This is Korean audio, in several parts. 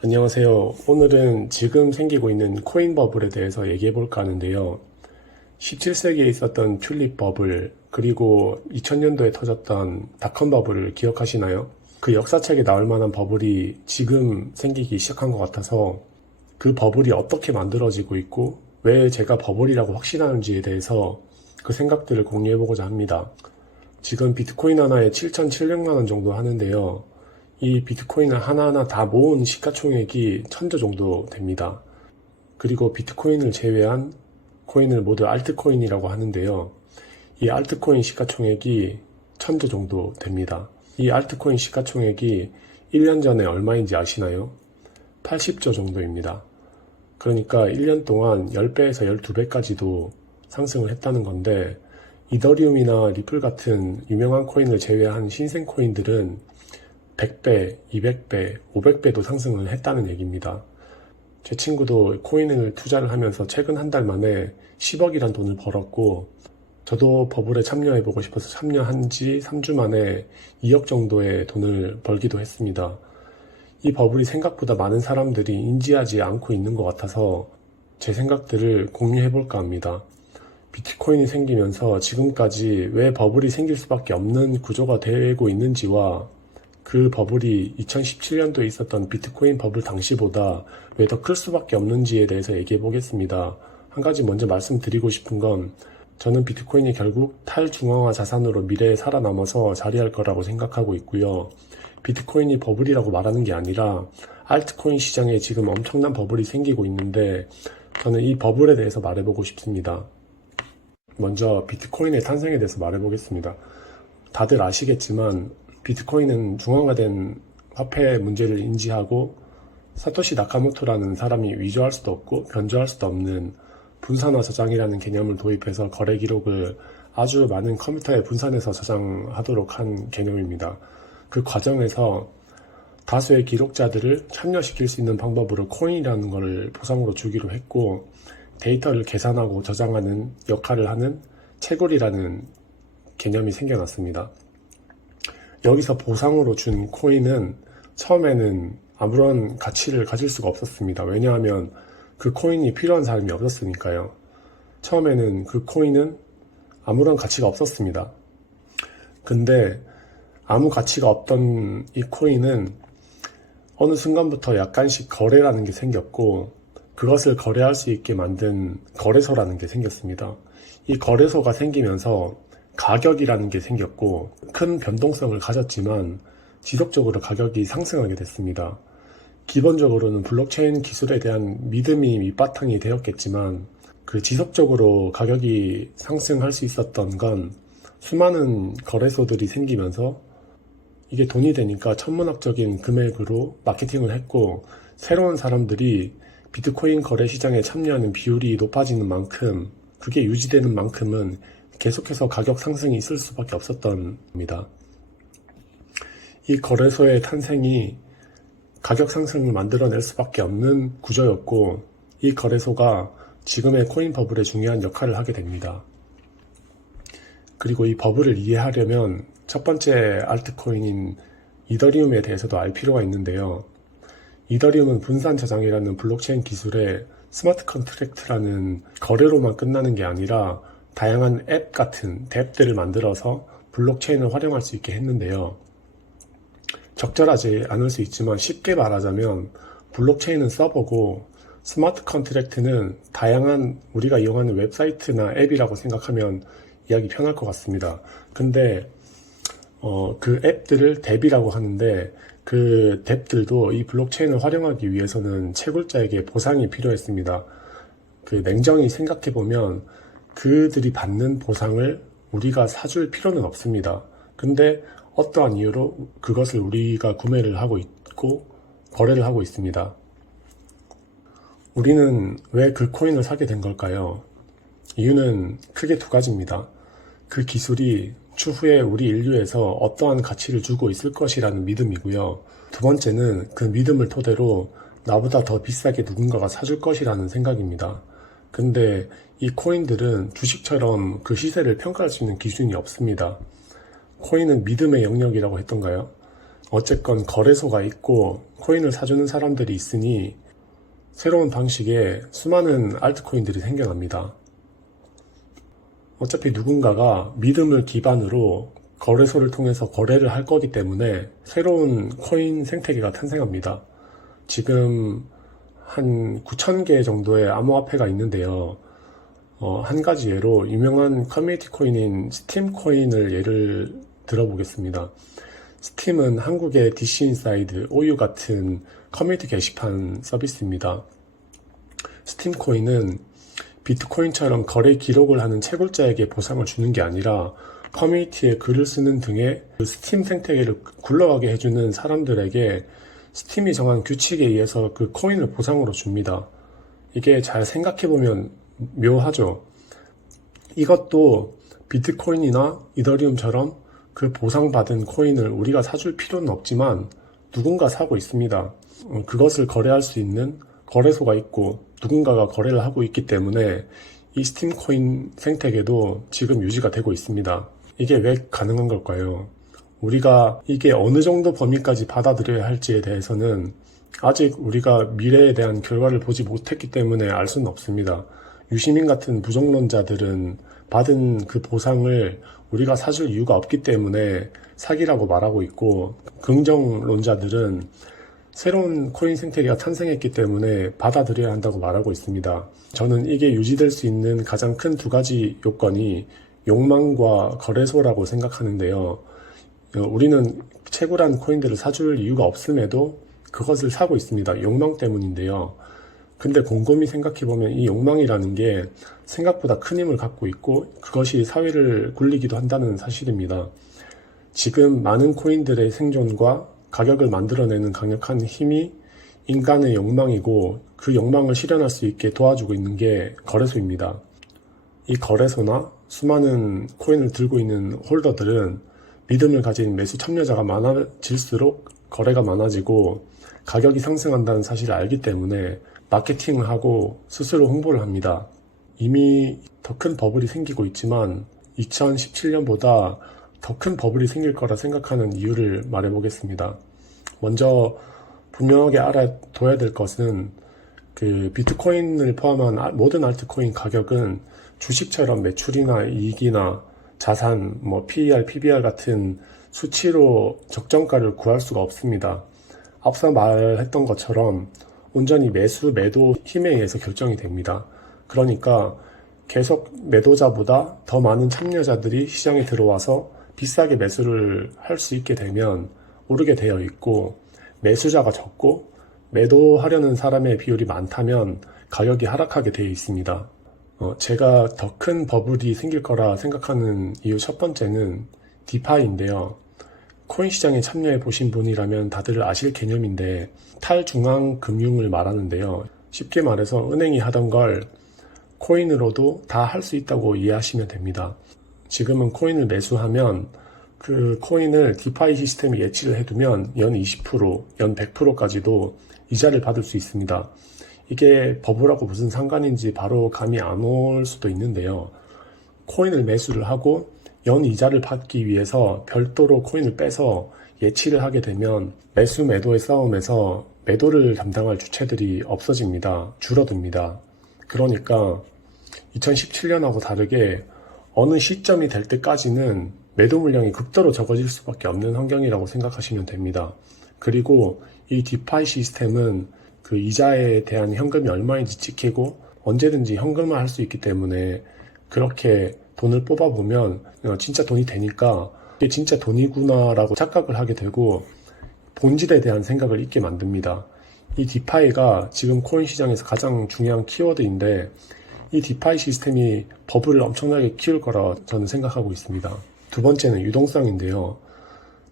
안녕하세요. 오늘은 지금 생기고 있는 코인 버블에 대해서 얘기해 볼까 하는데요. 17세기에 있었던 튤립 버블, 그리고 2000년도에 터졌던 닷컴 버블을 기억하시나요? 그 역사책에 나올 만한 버블이 지금 생기기 시작한 것 같아서 그 버블이 어떻게 만들어지고 있고 왜 제가 버블이라고 확신하는지에 대해서 그 생각들을 공유해 보고자 합니다. 지금 비트코인 하나에 7,700만 원 정도 하는데요. 이 비트코인을 하나하나 다 모은 시가총액이 1000조 정도 됩니다. 그리고 비트코인을 제외한 코인을 모두 알트코인이라고 하는데요. 이 알트코인 시가총액이 1000조 정도 됩니다. 이 알트코인 시가총액이 1년 전에 얼마인지 아시나요? 80조 정도입니다. 그러니까 1년 동안 10배에서 12배까지도 상승을 했다는 건데, 이더리움이나 리플 같은 유명한 코인을 제외한 신생 코인들은 100배, 200배, 500배도 상승을 했다는 얘기입니다. 제 친구도 코인을 투자를 하면서 최근 한 달 만에 10억이란 돈을 벌었고, 저도 버블에 참여해보고 싶어서 참여한 지 3주 만에 2억 정도의 돈을 벌기도 했습니다. 이 버블이 생각보다 많은 사람들이 인지하지 않고 있는 것 같아서 제 생각들을 공유해볼까 합니다. 비트코인이 생기면서 지금까지 왜 버블이 생길 수밖에 없는 구조가 되고 있는지와 그 버블이 2017년도에 있었던 비트코인 버블 당시보다 왜 더 클 수밖에 없는지에 대해서 얘기해 보겠습니다. 한 가지 먼저 말씀드리고 싶은 건, 저는 비트코인이 결국 탈중앙화 자산으로 미래에 살아남아서 자리할 거라고 생각하고 있고요. 비트코인이 버블이라고 말하는 게 아니라 알트코인 시장에 지금 엄청난 버블이 생기고 있는데, 저는 이 버블에 대해서 말해보고 싶습니다. 먼저 비트코인의 탄생에 대해서 말해보겠습니다. 다들 아시겠지만 비트코인은 중앙화된 화폐 문제를 인지하고 사토시 나카모토라는 사람이 위조할 수도 없고 변조할 수도 없는 분산화 저장이라는 개념을 도입해서 거래 기록을 아주 많은 컴퓨터에 분산해서 저장하도록 한 개념입니다. 그 과정에서 다수의 기록자들을 참여시킬 수 있는 방법으로 코인이라는 것을 보상으로 주기로 했고, 데이터를 계산하고 저장하는 역할을 하는 채굴이라는 개념이 생겨났습니다. 여기서 보상으로 준 코인은 처음에는 아무런 가치를 가질 수가 없었습니다. 왜냐하면 그 코인이 필요한 사람이 없었으니까요. 처음에는 그 코인은 아무런 가치가 없었습니다. 근데 아무 가치가 없던 이 코인은 어느 순간부터 약간씩 거래라는 게 생겼고, 그것을 거래할 수 있게 만든 거래소라는 게 생겼습니다. 이 거래소가 생기면서 가격이라는 게 생겼고, 큰 변동성을 가졌지만 지속적으로 가격이 상승하게 됐습니다. 기본적으로는 블록체인 기술에 대한 믿음이 밑바탕이 되었겠지만, 그 지속적으로 가격이 상승할 수 있었던 건 수많은 거래소들이 생기면서 이게 돈이 되니까 천문학적인 금액으로 마케팅을 했고, 새로운 사람들이 비트코인 거래 시장에 참여하는 비율이 높아지는 만큼, 그게 유지되는 만큼은 계속해서 가격 상승이 있을 수밖에 없었던 겁니다. 이 거래소의 탄생이 가격 상승을 만들어낼 수밖에 없는 구조였고, 이 거래소가 지금의 코인 버블에 중요한 역할을 하게 됩니다. 그리고 이 버블을 이해하려면 첫 번째 알트코인인 이더리움에 대해서도 알 필요가 있는데요. 이더리움은 분산 저장이라는 블록체인 기술에 스마트 컨트랙트라는 거래로만 끝나는 게 아니라 다양한 앱 같은 덱들을 만들어서 블록체인을 활용할 수 있게 했는데요. 적절하지 않을 수 있지만 쉽게 말하자면 블록체인은 서버고 스마트 컨트랙트는 다양한 우리가 이용하는 웹사이트나 앱이라고 생각하면 이해하기 편할 것 같습니다. 근데 그 앱들을 뎁이라고 하는데, 그 뎁들도 이 블록체인을 활용하기 위해서는 채굴자에게 보상이 필요했습니다. 그 냉정히 생각해보면 그들이 받는 보상을 우리가 사줄 필요는 없습니다. 근데 어떠한 이유로 그것을 우리가 구매를 하고 있고 거래를 하고 있습니다. 우리는 왜 그 코인을 사게 된 걸까요? 이유는 크게 두 가지입니다. 그 기술이 추후에 우리 인류에서 어떠한 가치를 주고 있을 것이라는 믿음이고요. 두 번째는 그 믿음을 토대로 나보다 더 비싸게 누군가가 사줄 것이라는 생각입니다. 근데 이 코인들은 주식처럼 그 시세를 평가할 수 있는 기준이 없습니다. 코인은 믿음의 영역이라고 했던가요? 어쨌건 거래소가 있고 코인을 사주는 사람들이 있으니 새로운 방식의 수많은 알트코인들이 생겨납니다. 어차피 누군가가 믿음을 기반으로 거래소를 통해서 거래를 할 거기 때문에 새로운 코인 생태계가 탄생합니다. 지금 한 9,000개 정도의 암호화폐가 있는데요. 한 가지 예로 유명한 커뮤니티 코인인 스팀 코인을 예를 들어보겠습니다. 스팀은 한국의 DC인사이드, OU 같은 커뮤니티 게시판 서비스입니다. 스팀 코인은 비트코인처럼 거래 기록을 하는 채굴자에게 보상을 주는 게 아니라 커뮤니티에 글을 쓰는 등의 그 스팀 생태계를 굴러가게 해주는 사람들에게 스팀이 정한 규칙에 의해서 그 코인을 보상으로 줍니다. 이게 잘 생각해보면 묘하죠. 이것도 비트코인이나 이더리움처럼 그 보상받은 코인을 우리가 사줄 필요는 없지만 누군가 사고 있습니다. 그것을 거래할 수 있는 거래소가 있고 누군가가 거래를 하고 있기 때문에 이 스팀 코인 생태계도 지금 유지가 되고 있습니다. 이게 왜 가능한 걸까요? 우리가 이게 어느 정도 범위까지 받아들여야 할지에 대해서는 아직 우리가 미래에 대한 결과를 보지 못했기 때문에 알 수는 없습니다. 유시민 같은 부정론자들은 받은 그 보상을 우리가 사줄 이유가 없기 때문에 사기라고 말하고 있고, 긍정론자들은 새로운 코인 생태계가 탄생했기 때문에 받아들여야 한다고 말하고 있습니다. 저는 이게 유지될 수 있는 가장 큰 두 가지 요건이 욕망과 거래소라고 생각하는데요. 우리는 채굴한 코인들을 사줄 이유가 없음에도 그것을 사고 있습니다. 욕망 때문인데요. 근데 곰곰이 생각해보면 이 욕망이라는 게 생각보다 큰 힘을 갖고 있고 그것이 사회를 굴리기도 한다는 사실입니다. 지금 많은 코인들의 생존과 가격을 만들어내는 강력한 힘이 인간의 욕망이고 그 욕망을 실현할 수 있게 도와주고 있는 게 거래소입니다. 이 거래소나 수많은 코인을 들고 있는 홀더들은 믿음을 가진 매수 참여자가 많아질수록 거래가 많아지고 가격이 상승한다는 사실을 알기 때문에 마케팅을 하고 스스로 홍보를 합니다. 이미 더 큰 버블이 생기고 있지만 2017년보다 더 큰 버블이 생길 거라 생각하는 이유를 말해보겠습니다. 먼저 분명하게 알아둬야 될 것은 그 비트코인을 포함한 모든 알트코인 가격은 주식처럼 매출이나 이익이나 자산, PER, PBR 같은 수치로 적정가를 구할 수가 없습니다. 앞서 말했던 것처럼 온전히 매수, 매도 힘에 의해서 결정이 됩니다. 그러니까 계속 매도자보다 더 많은 참여자들이 시장에 들어와서 비싸게 매수를 할 수 있게 되면 오르게 되어 있고, 매수자가 적고 매도하려는 사람의 비율이 많다면 가격이 하락하게 되어 있습니다. 제가 더 큰 버블이 생길 거라 생각하는 이유 첫 번째는 디파이인데요. 코인 시장에 참여해 보신 분이라면 다들 아실 개념인데 탈중앙 금융을 말하는데요. 쉽게 말해서 은행이 하던 걸 코인으로도 다 할 수 있다고 이해하시면 됩니다. 지금은 코인을 매수하면 그 코인을 디파이 시스템에 예치를 해두면 연 20%, 연 100%까지도 이자를 받을 수 있습니다. 이게 버블하고 무슨 상관인지 바로 감이 안 올 수도 있는데요. 코인을 매수를 하고 연 이자를 받기 위해서 별도로 코인을 빼서 예치를 하게 되면 매수 매도의 싸움에서 매도를 담당할 주체들이 없어집니다. 줄어듭니다. 그러니까 2017년하고 다르게 어느 시점이 될 때까지는 매도 물량이 극도로 적어질 수밖에 없는 환경이라고 생각하시면 됩니다. 그리고 이 디파이 시스템은 그 이자에 대한 현금이 얼마인지 지키고 언제든지 현금화 할 수 있기 때문에 그렇게 돈을 뽑아보면 진짜 돈이 되니까 이게 진짜 돈이구나라고 착각을 하게 되고 본질에 대한 생각을 잊게 만듭니다. 이 디파이가 지금 코인 시장에서 가장 중요한 키워드인데 이 디파이 시스템이 버블을 엄청나게 키울 거라 저는 생각하고 있습니다. 두 번째는 유동성인데요.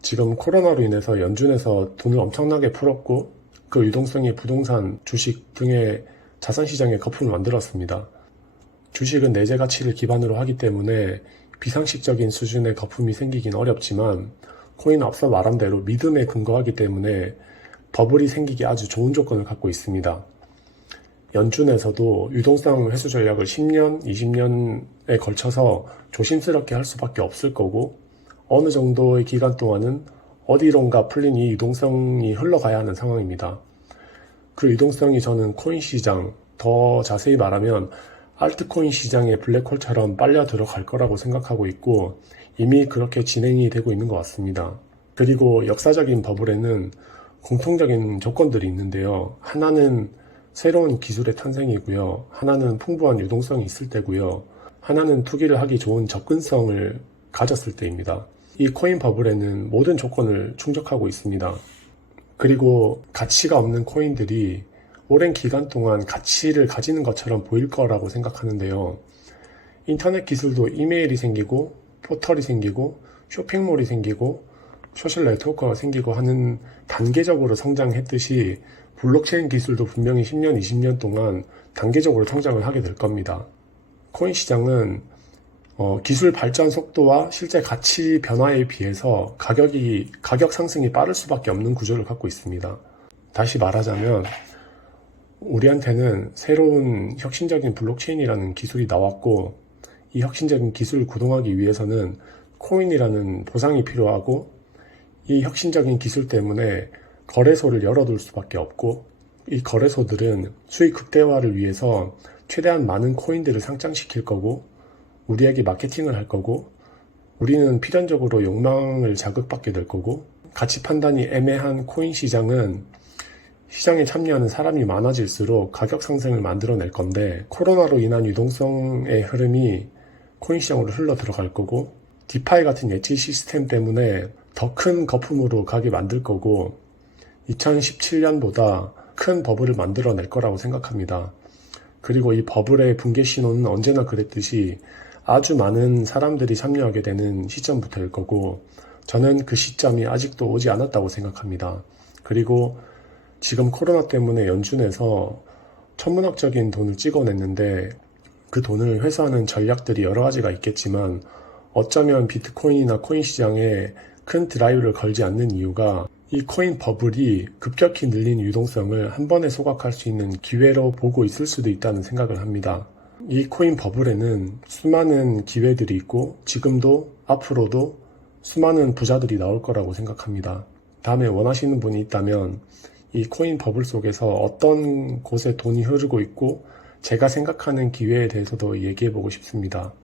지금 코로나로 인해서 연준에서 돈을 엄청나게 풀었고 그 유동성이 부동산, 주식 등의 자산시장에 거품을 만들었습니다. 주식은 내재 가치를 기반으로 하기 때문에 비상식적인 수준의 거품이 생기긴 어렵지만 코인은 앞서 말한 대로 믿음에 근거하기 때문에 버블이 생기기 아주 좋은 조건을 갖고 있습니다. 연준에서도 유동성 회수 전략을 10년, 20년에 걸쳐서 조심스럽게 할 수밖에 없을 거고 어느 정도의 기간 동안은 어디론가 풀린 이 유동성이 흘러가야 하는 상황입니다. 그 유동성이 저는 코인 시장, 더 자세히 말하면 알트코인 시장의 블랙홀처럼 빨려 들어갈 거라고 생각하고 있고 이미 그렇게 진행이 되고 있는 것 같습니다. 그리고 역사적인 버블에는 공통적인 조건들이 있는데요. 하나는 새로운 기술의 탄생이고요. 하나는 풍부한 유동성이 있을 때고요. 하나는 투기를 하기 좋은 접근성을 가졌을 때입니다. 이 코인 버블에는 모든 조건을 충족하고 있습니다. 그리고 가치가 없는 코인들이 오랜 기간 동안 가치를 가지는 것처럼 보일 거라고 생각하는데요. 인터넷 기술도 이메일이 생기고 포털이 생기고 쇼핑몰이 생기고 소셜 네트워크가 생기고 하는 단계적으로 성장했듯이 블록체인 기술도 분명히 10년, 20년 동안 단계적으로 성장을 하게 될 겁니다. 코인 시장은 기술 발전 속도와 실제 가치 변화에 비해서 가격 상승이 빠를 수밖에 없는 구조를 갖고 있습니다. 다시 말하자면 우리한테는 새로운 혁신적인 블록체인이라는 기술이 나왔고 이 혁신적인 기술을 구동하기 위해서는 코인이라는 보상이 필요하고 이 혁신적인 기술 때문에 거래소를 열어둘 수밖에 없고 이 거래소들은 수익 극대화를 위해서 최대한 많은 코인들을 상장시킬 거고 우리에게 마케팅을 할 거고 우리는 필연적으로 욕망을 자극받게 될 거고 가치 판단이 애매한 코인 시장은 시장에 참여하는 사람이 많아질수록 가격 상승을 만들어낼 건데 코로나로 인한 유동성의 흐름이 코인 시장으로 흘러 들어갈 거고 디파이 같은 예치 시스템 때문에 더 큰 거품으로 가게 만들 거고 2017년보다 큰 버블을 만들어낼 거라고 생각합니다. 그리고 이 버블의 붕괴 신호는 언제나 그랬듯이 아주 많은 사람들이 참여하게 되는 시점부터일 거고 저는 그 시점이 아직도 오지 않았다고 생각합니다. 그리고 지금 코로나 때문에 연준에서 천문학적인 돈을 찍어냈는데 그 돈을 회수하는 전략들이 여러 가지가 있겠지만 어쩌면 비트코인이나 코인 시장에 큰 드라이브를 걸지 않는 이유가 이 코인 버블이 급격히 늘린 유동성을 한 번에 소각할 수 있는 기회로 보고 있을 수도 있다는 생각을 합니다. 이 코인 버블에는 수많은 기회들이 있고 지금도 앞으로도 수많은 부자들이 나올 거라고 생각합니다. 다음에 원하시는 분이 있다면 이 코인 버블 속에서 어떤 곳에 돈이 흐르고 있고 제가 생각하는 기회에 대해서도 얘기해 보고 싶습니다.